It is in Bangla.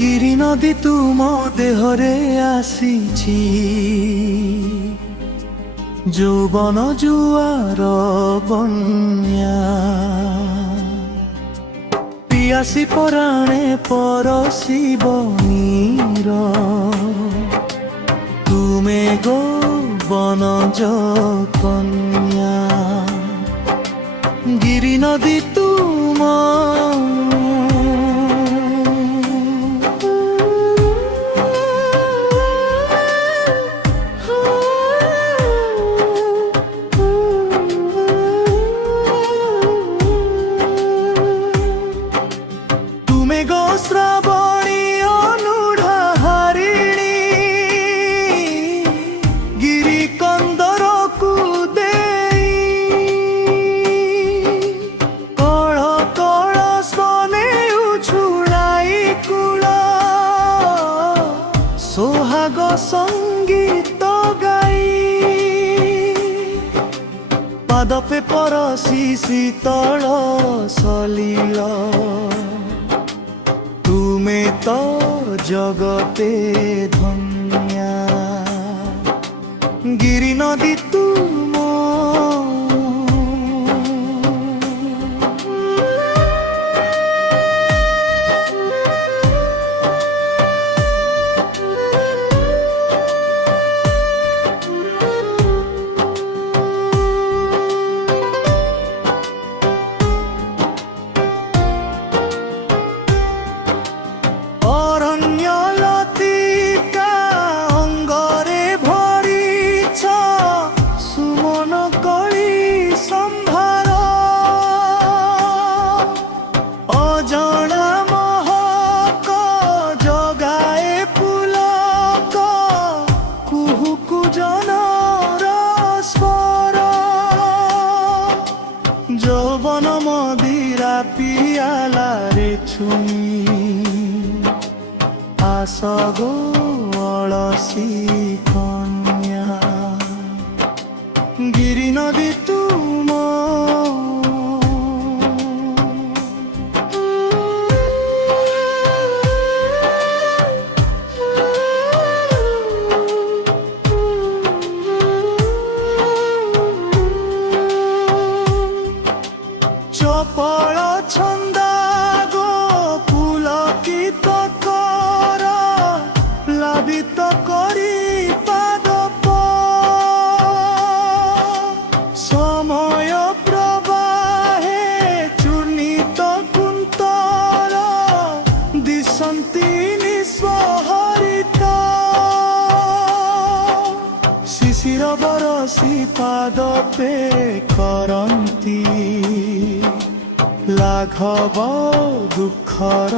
ଗିରି ନଦୀ ତୁମ ଦେହରେ ଆସିଛି, ଯୌବନ ଜୁଆର ବନ୍ୟା, ପିଆସି ପରାଣେ ପରଶିବ ନୀର, ତୁମେ ଗୋ ବନଜ କନ୍ୟା। ଗିରି ନଦୀ ତୁମ শ্রাবণী অনুঢ় হারিণী, গিরি কন্দরকু দেই কଳ কଳ স্বনে উছুড়াই কূଳ, সোহাগ সঙ্গীত গাই পাদপে পরশি শীতল সলিল, তুমি তো জগতে ধন্যা। গিরি নদী তুম যৌবন মদিরা পিয়ালারে ছুঁই, আস গো অলসী কন্যা। গিরি নদী তুম চপল ছন্দা গো পুলকিত কর, প্লাবিত করি পাদপ, সময় প্রবাহে চূর্ণিত কুন্তল, দিশন্তি নিঃস্বহরিত, শিশির বরসি পাদপে করন্তি, লাঘব দুঃখর